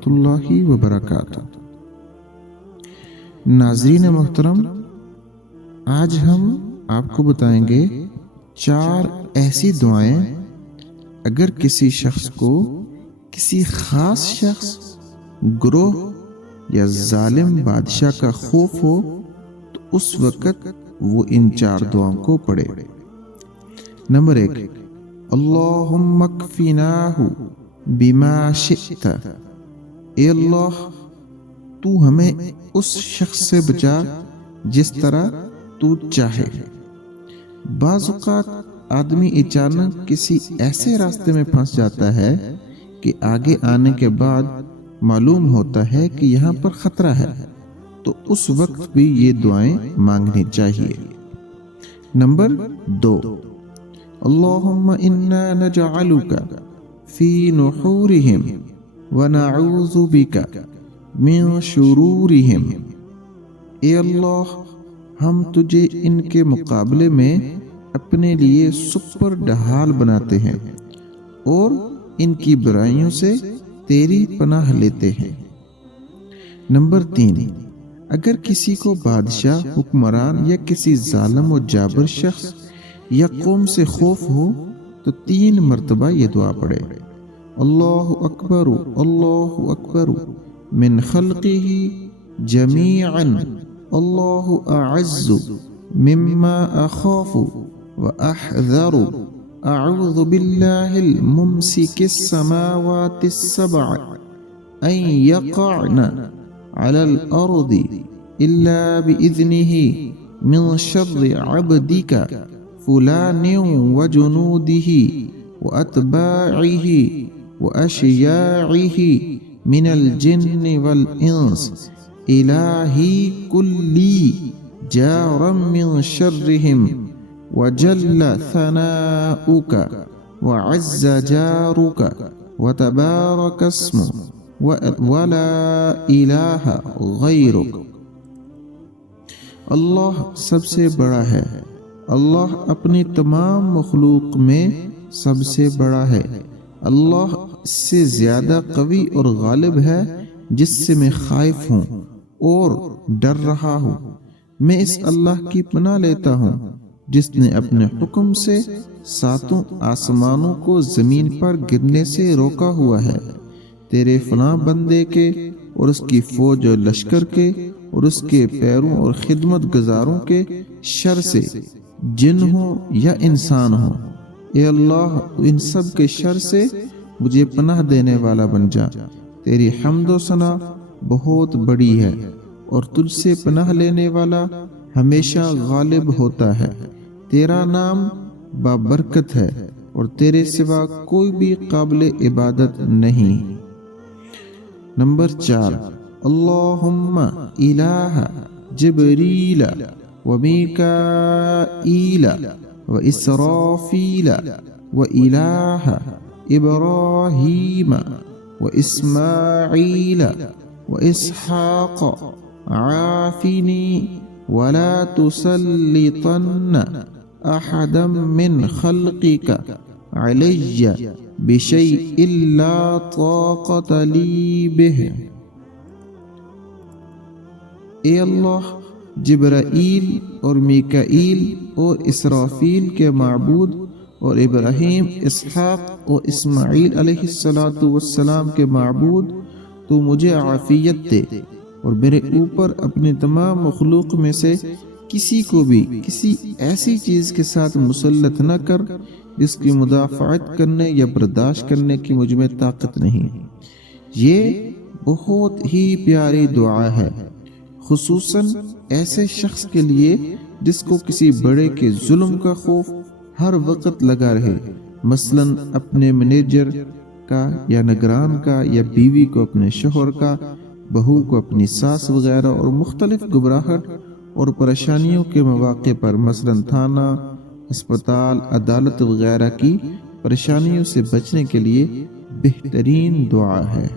वरहमतुल्लाहि वबरकातुह। नाज़रीन मोहतरम, आज हम आपको बताएंगे 4 ऐसी दुआएं अगर किसी शख्स को किसी खास शख्स, ग्रोह या जालिम बादशाह का खौफ हो तो उस वक़्त वो इन 4 दुआओं को पढ़े। नंबर 1, अल्लाहुम्मा कफिनाहु बिमा शिअता। ए अल्लाह, तू हमें उस शख्स से बचा जिस तरह तू चाहे। बाज़ औक़ात आदमी अचानक किसी ऐसे रास्ते में फंस जाता है कि आगे आने के बाद मालूम होता है कि यहाँ पर खतरा है, तो उस वक्त भी ये दुआएं मांगनी चाहिए। नंबर 2, अल्लाहुम्मा इन्ना नजअलुका फी नुहूरिहिम व नऊज़ु बिका मिन शुरूरिहिम। ए अल्लाह, हम तुझे इनके मुकाबले में अपने लिए सुपर ढाल बनाते हैं और इनकी बुराइयों से तेरी पनाह लेते हैं। नंबर 3, अगर किसी को बादशाह, हुक्मरान या किसी जालिम और जाबर शख्स या कौम से खौफ हो तो 3 मरतबा ये दुआ पढ़े। अल्लाहु अकबर मिन खल्क़िही जमीअन, अल्लाहु अअज़्ज़ु मिम्मा अख़ाफ़ु व अहज़रु, अऊज़ु बिल्लाहिल मुमसिकिस समावातिस सबअ अन यक़अन अलल अर्दि इल्ला बिइज़्निही मिन शर्रि अब्दिका फुलानि व जुनूदिही व अतबाइही व अशयाइही मिनल जिन्नि वल इंस इलाही कुल्ली जारम मिन शर्रिहिम व जल्ल सनाउका व अज़्ज़ जारुका व तबारक अस्मुक व ला इलाहा गैरुक। अल्लाह सबसे बड़ा है, अल्लाह अपनी तमाम मखलूक में सबसे बड़ा है। अल्लाह से ज्यादा कवी और गालिब है जिससे मैं खाइफ हूँ और डर रहा हूँ। मैं इस अल्लाह की पनाह लेता हूँ जिसने अपने हुक्म से 7 आसमानों को जमीन पर गिरने से रोका हुआ है। तेरे फना बंदे के और उसकी फौज और लश्कर के और उसके पैरों और खिदमत गुजारों के शर से, जिन हो या इंसान हो। ए अल्लाह, तू इन सब के शर से मुझे पनाह देने वाला बन जा। तेरी हम्द व सना बहुत बड़ी है और तुझसे पनाह लेने वाला हमेशा गालिब होता है। तेरा नाम बाबरकत है और तेरे सिवा कोई भी काबिल इबादत नहीं। नंबर 4, अल्लाहुम्मा इलाहा जिब्रीला व मीकाईला व इसराफीला व इलाहा इब्राहीमा व इस्माईला व इसहाक़ आफिनी वला तुसल्लितन्न अहदम मिन खल्क़िका अलय्या बिशैइन ला ताक़त ली बिह। ए अल्लाह, जिब्राईल और मीकाईल और इसराफील के माबूद और इब्राहीम, इसहाक और इस्माईल अलैहिस्सलातु वस्सलाम के माबूद, तो मुझे आफियत दे और मेरे ऊपर अपनी तमाम मखलूक में से किसी को भी किसी ऐसी चीज़ के साथ मुसल्लत न कर जिसकी मुदाफ़अत करने या बर्दाश्त करने की मुझ में ताकत नहीं। ये बहुत ही प्यारी दुआ है, खुसूसन ऐसे शख्स के लिए जिसको किसी बड़े के जुल्म का खौफ हर वक्त लगा रहे, मसलन अपने मैनेजर का या निगरान का, या बीवी को अपने शोहर का, बहू को अपनी सास वगैरह, और मुख्तलिफ घबराहट और परेशानियों के मौके पर मसलन थाना, अस्पताल, अदालत वगैरह की परेशानियों से बचने के लिए बेहतरीन दुआ है।